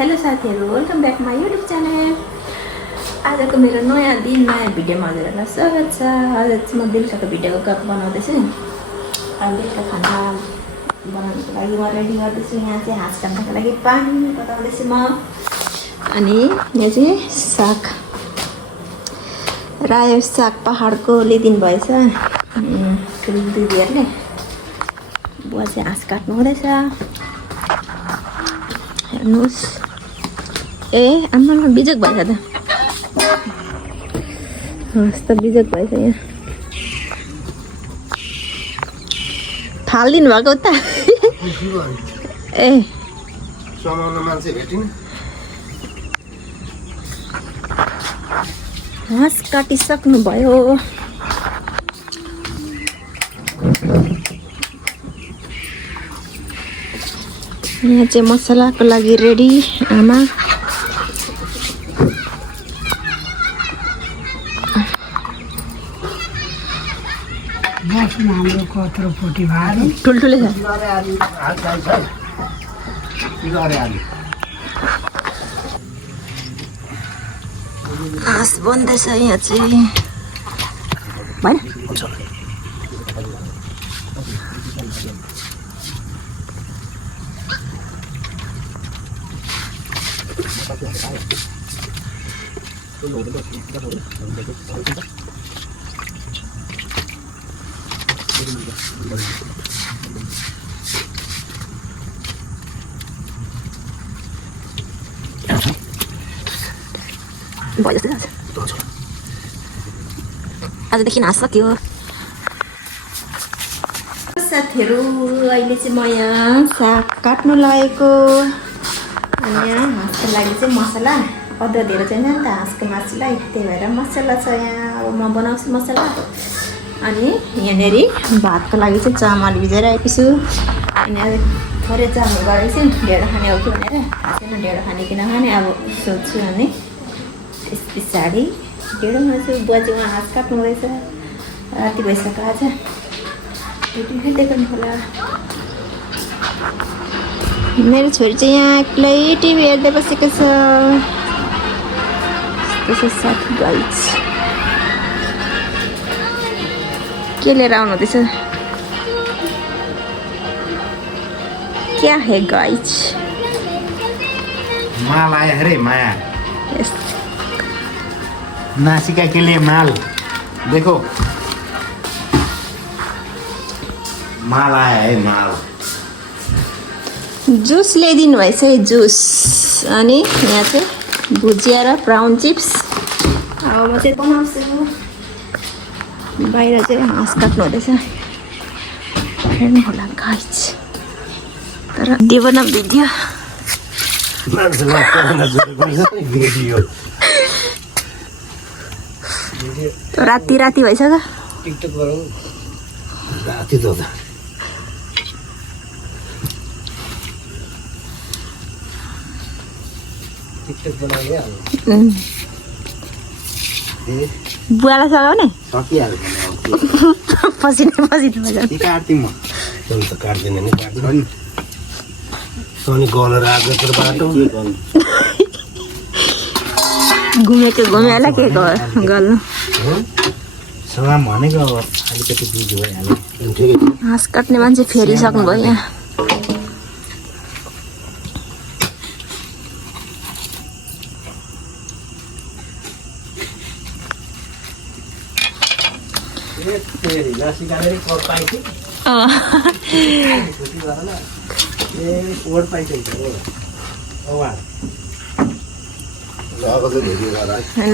Hello साथीहरू, welcome back my YouTube channel. आजको मेरो नयाँ दिन नयाँ भिडियोमा हजुरहरूलाई स्वागत छ। आज चाहिँ म बेलुकाको भिडियो बनाउँदैछु। बेलुका खाना बनाउनुको लागि म रेडी गर्दैछु। यहाँ चाहिँ हाँस खानको लागि पानी तताउँदैछु म। अनि यहाँ चाहिँ साग, रायो साग पहाडको ल्याइदिनु भएछ दिदीहरूले। बुवा चाहिँ हाँस काट्नु हुँदैछ। हेर्नुहोस्, ए आमामा बिजोक भएछ त। यस्तो बिजोक भएछ यहाँ। फालिदिनु भएको त ए हाँस काटिसक्नु भयो। यहाँ चाहिँ मसलाको लागि रेडी आमा। हाम्रो कत्रो पोटी भारी ठुल्ठुलै छ। हाँस बन्दैछ यहाँ चाहिँ। भएन भयो जस्तो लाग्छ। आजदेखि हाँस सक्यो। साथीहरू, अहिले चाहिँ म यहाँ साग काट्नु लागेको। अनि यहाँ हाँसको लागि चाहिँ मसला अदुवा धेरै चाहिन्छ नि त हाँसको मासुलाई, त्यही भएर मसला छ यहाँ। अब म बनाउँछु मसला। अनि यहाँनिर भातको लागि चाहिँ चामल भिजाएर आएकी छु। अनि थोरै चामल गरेको छु, ढेँडो खाने हो कि भनेर। हाँसेन ढेँडो खाने कि नखाने अब सोध्छु। अनि त्यस पछाडि ढेँडो खान्छु। बुवा चाहिँ उहाँ हाँस काट्नु हुँदैछ। राति भइसक्यो आज। रोटी खाँदै गर्नु होला। मेरो छोरी चाहिँ यहाँ एक्लै टिभी हेर्दै बसेको छ। त्यसो साथी गाइज के लिएर आउनु हुँदैछ? क्या है गाइज? माल आया है रे माया। यस नासिका के लिए माल देखो, माल आया है माल। जुस ल्याइदिनु भएछ है, जुस। अनि यहाँ चाहिँ भुजिया र ब्राउन चिप्स। अब म चाहिँ बनाउँछु। बाहिर चाहिँ हाँस काट्नु हुँदैछ, हेर्नु होला गाइज। तर देव न भिडियो राति राति भइसक्यो। टिकटक गरौँ राति त टिकटक बनाउने बुवालाई सघाउने सकिहाल्छ पसिना पसिना काट्थेँ म। त काट्दैन नि, काट्छ नि सनी गलेर आएको यत्रो बाटो घुमेको घुमेला के गर्नु। सलाम भनेको अब अलिकति बिजी भइहाल्यो। ठिकै हाँस काट्ने मान्छे फेरिसक्नु भयो यहाँ। ल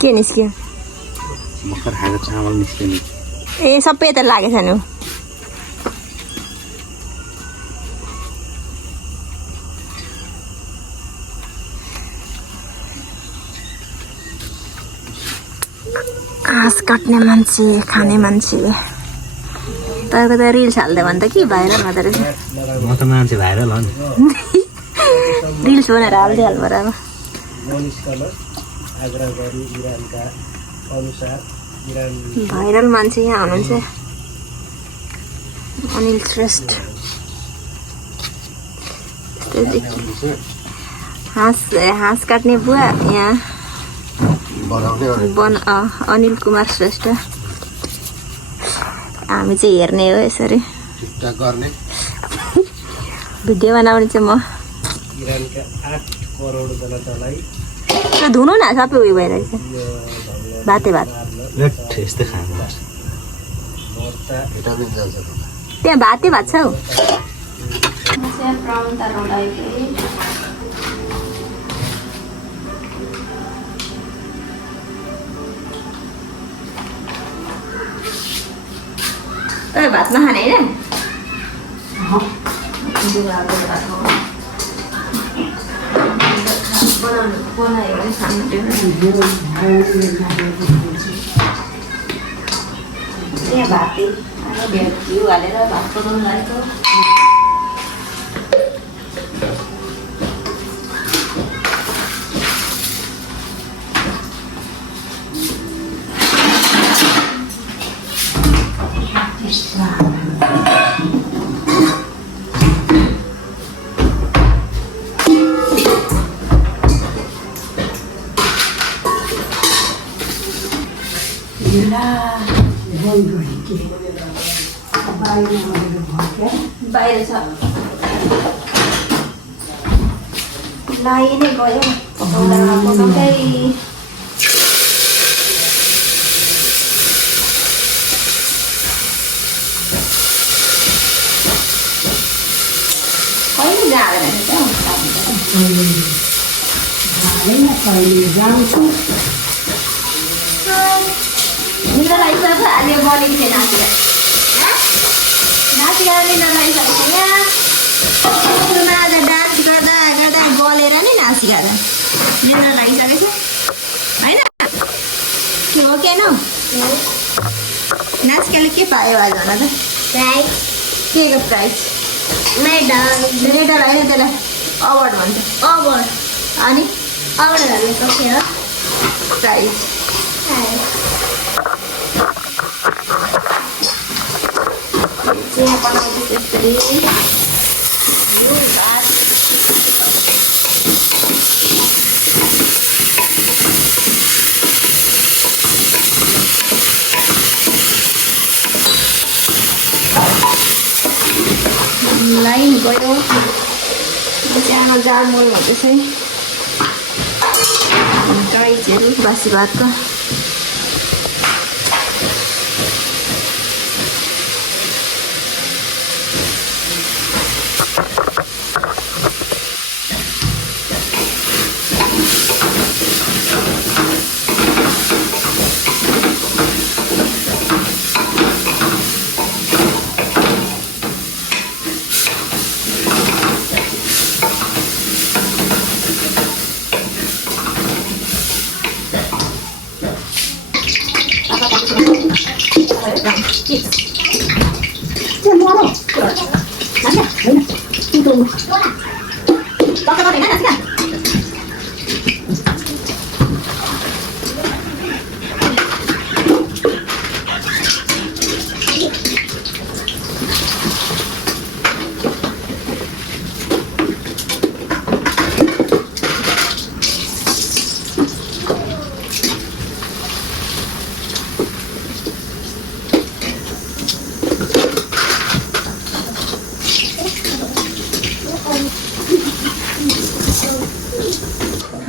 के निस्क्यो? भर्खर खाएको चामल निस्क्यो नि। ए सबै यता लागेछ नि। हाँस काट्ने मान्छे, खाने मान्छे। तपाईँको त रिल्स हाल्दै भने त के भाइरल हुँदो रहेछ। म त मान्छे भाइरल हो नि। रिल्स बनाएर हाल्दै हाल्नु पर्यो। भाइरल मान्छे यहाँ हुनुहुन्छ। अनिल श्रेष्ठ हाँस काट्ने बुवा यहाँ अनिल कुमार श्रेष्ठ हामी चाहिँ हेर्ने हो यसरी भिडियो बनाउने चाहिँ म इरानका 8 करोड जनतालाई धुनु न सबै उयो भइरहेछ भाते भात यस्तै खानु त्यहाँ भाते भात छ हौ तपाईँ भात नखाने होइन बनायो भने खानु त्यहाँ भाते घिउ हालेर भात पकाउनु लागेको बाहिर छ लाई नै गयो पकाउँदै कहिले जाँदैन निन्द्रा लागिसकेको अहिले बनेको थिएन नाचिएर निन्द्रा लागिसकेको छ यहाँ आज डान्स गर्दा गर्दा बलेर नि नाचिएर निन्द्रा लागिसकेको छ होइन के हो के न नाचिकाले के पायो आज होला त प्राइज के को प्राइज मेडल मेडल होइन त्यसलाई अवार्ड भन्छ अवार्ड अनि अवार्डहरूले सक्यो प्राइज बनाउँछु त्यसरी लाइन गयो सानो जाडमोल हुँदैछ गाइजहरू बासी भातको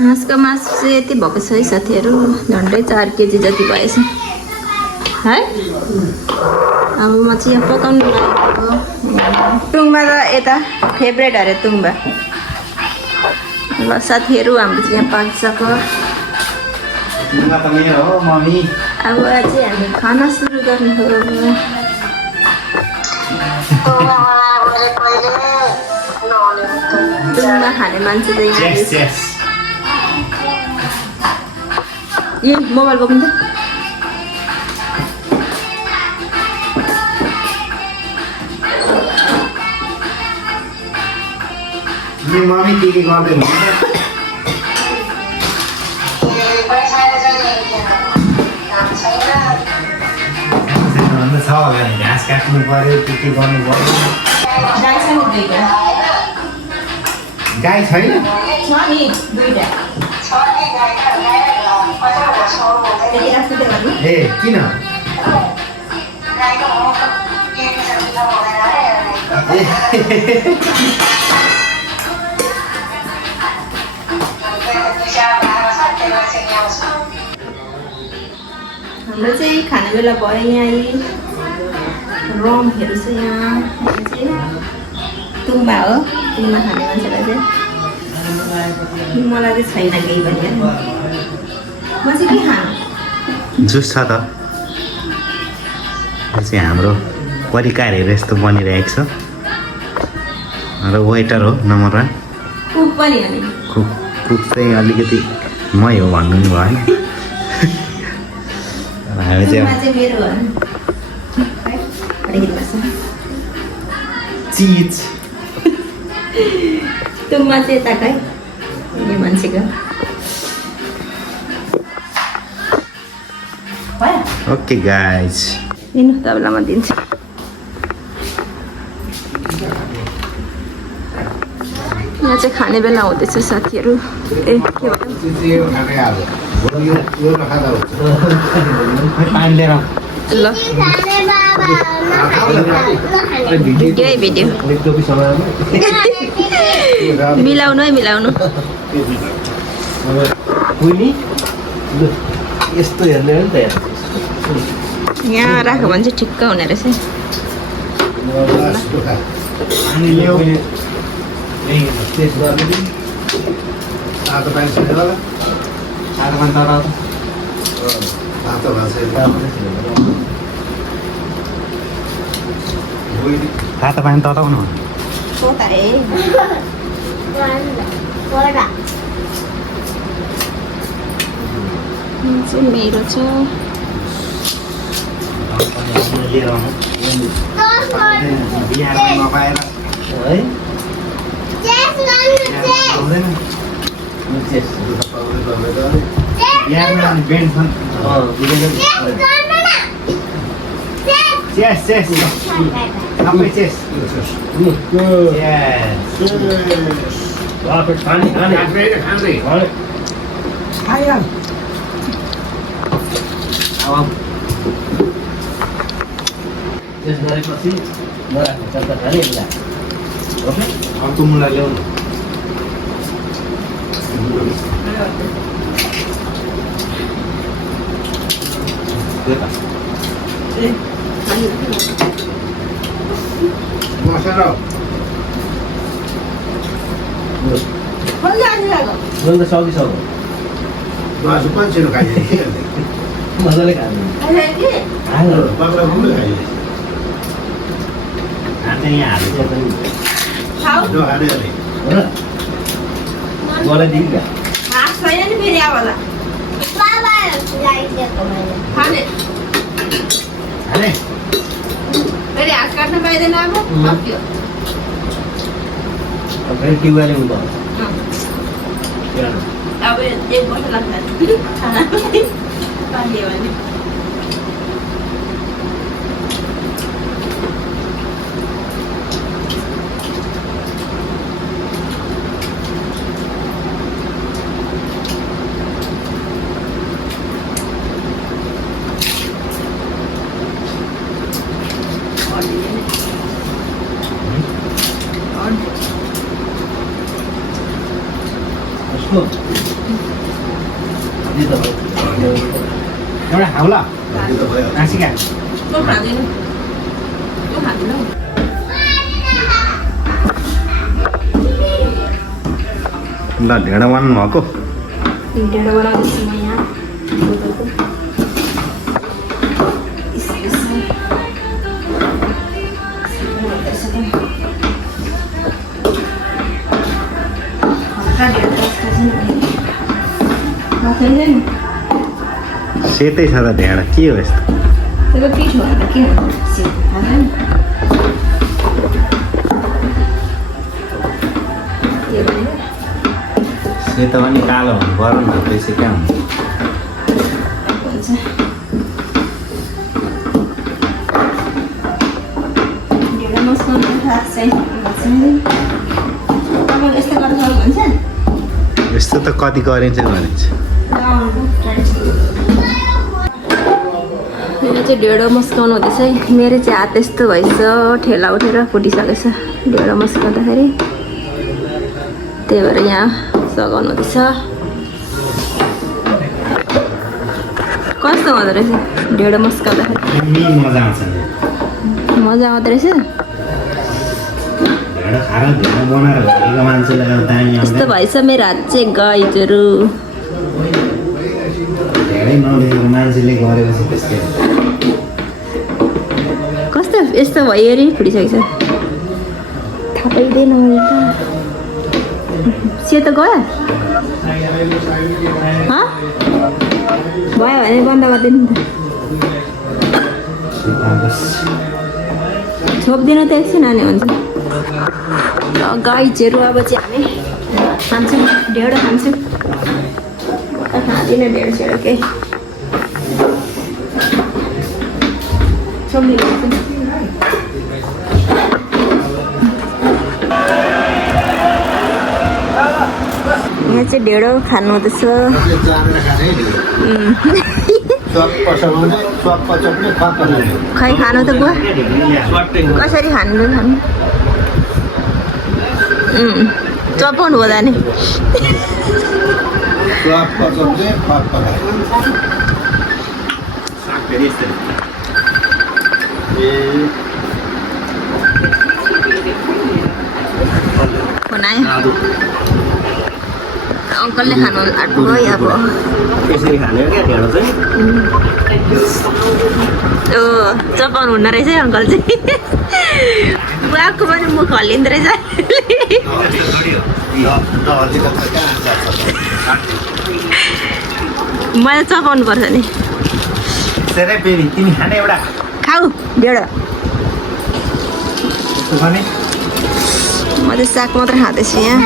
हाँसको मासु चाहिँ यति भएको छ है साथीहरू झन्डै 4 केजी जति भएछ है अब म चाहिँ यहाँ पकाउनु लागेको टुङमा त यता फेभरेट अरे टुङमा ल साथीहरू हाम्रो चाहिँ यहाँ पाकिसक्यो अब चाहिँ हामी खाना सुरु गर्ने हो टुङमा खाने मान्छे चाहिँ यहाँ ये मोबाइल बोक्नु नि मम्मी के गर्दैन छ होला नि घाँस काट्नु पर्यो के गर्नु पर्यो गाई छ नि दुईटा गाई छैन छ नि दुईटा फेरि आफू त्यो भने ए किन हाम्रो चाहिँ खाना बेला भयो यहाँ रमहरू छ यहाँ चाहिँ तुम्बा हो तुम्बा खाने मान्छेलाई चाहिँ मलाई चाहिँ छैन केही पनि म चाहिँ के खानु जुस छ त यो चाहिँ हाम्रो परिकारहरू यस्तो बनिरहेको छ र वेटर हो नम्बर 1 कुक पनि हो नि कुक कुक चाहिँ अलिकति मै हो भन्नु नि भयो हामी तुम्बा चाहिँ चाहिँ मेरो हो नि चिज तुम्बा चाहिँ यताको है यो मान्छेको भयो ओके गाइज लिनु तपाईँलाई म दिन्छु यहाँ चाहिँ खाने बेला हुँदैछ साथीहरू ए के भयो पानी लिएर ल यही भिडियो मिलाउनु है मिलाउनु यस्तो हेर्ने हो नि त यहाँ राख्यो भने चाहिँ ठिक्क हुने रहेछ टेस्ट गर्ने कि तातो पानी छैन होला तातो भएको छैन तातो पानी तताउनु सोता रे चाहिँ मेरो छ लिएर आउनु बिहारमा नपाएर है आउँदैन बिहारमा अनि बेन्ड छन् चेस चेस सबै चेस गरेपछि नराख्नु चल्छ खाने बेला ओके अर्को मुला ल्याउनु मसला जुन त सक्छ मासु 500 खाइदिए के गर्ने मजाले खानु बाख्रा पनि खाइदिए हामी यहाँ हाल्छ पनि नखाने अरे मलाई दिन्छ हात छैन नि फेरि अब होला खाने हाले फेरि हात काट्न पाइँदैन अब सक्यो फेरि टिउवाले हुन्छ अब 1 वर्ष लाग्छ खाना पाइयो भने एउटा हाउला त्यो त भयो आँसिका म खाँदिनँ म खाँदिनँ ल ढेँडो बनाउनु भएको ढेँडो बनाउँदैछु म यहाँ बोतलको इस्कुसमा। हल्का ढेँडो राख्दैन नि सेतै छ त ढेँडो के हो यस्तो त्यसको पिठो भन्दा के हुन्छ सेतो थाहा छैन के भनेको सेतो पनि कालो हुनु पर्यो नि त त्यसै कहाँ हुन्छ हुन्छ तपाईँले यस्तो गर्दा सक्नुहुन्छ यस्तो त कति गरिन्छ गरिन्छ यहाँ चाहिँ ढेँडो मस्काउनु हुँदैछ है मेरो चाहिँ हात यस्तो भएछ ठेला उठेर फुटिसकेछ ढेँडो मस्काउँदाखेरि त्यही भएर यहाँ सघाउनु हुँदैछ कस्तो हुँदो रहेछ ढेँडो मस्काउँदाखेरि मजा आउँछ मजा आउँदो रहेछ ढेँडो खाएर ढेँडो बनाएर भेटेको मान्छेलाई अब दामी यस्तो भएछ मेरो हात चाहिँ गाइजहरू धेरै नदेखेको मान्छेले गरेपछि त्यस्तै कस्तो यस्तो भयो अरे फुटिसकेछ थाहा पाइँदैन मैले त सेतो गयो भयो भने बन्द गरिदिनु नि त छोपिदिनु त एकछिन अनि हुन्छ गाइजहरू अब चाहिँ हामी खान्छौँ ढेँडो खान्छौँ खाँदिनँ ढेँडो सेडो केही छोपिदिनु यहाँ चाहिँ ढेँडो खानु हुँदैछ खै खानु त बुवा कसरी खानु चपाउनु हो जाने अङ्कलले खानु आँट्नु है अब त्यसरी खाने क्या ढेँडो चाहिँ चपाउनु हुँदो रहेछ है अङ्कल चाहिँ बुवाको पनि मुख हल्लिँदो रहेछ मैले चपाउनु पर्छ नि तिमी खाने एउटा खाऊ ढेँडो भने म चाहिँ साग मात्र खाँदैछु यहाँ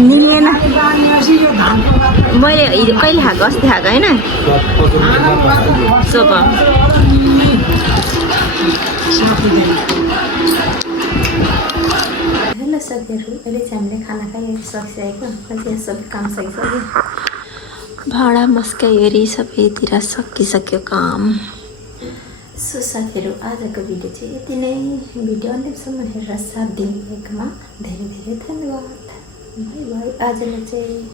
निमेन मैले हिजो कहिले खाएको अस्ति खाएको होइन सोपा हेलो साथीहरू अहिले चाहिँ हामीले खाना खाइ सकिसकेको अहिले सबै काम सकिसक्यो भाँडा मस्काइवरी सबैतिर सकिसक्यो काम सो साथीहरू आजको भिडियो चाहिँ यति नै भिडियो अन्तिमसम्म हेरेर साथ दिनुभएकोमा धेरै धेरै धन्यवाद बाई बाई आजलाई चाहिँ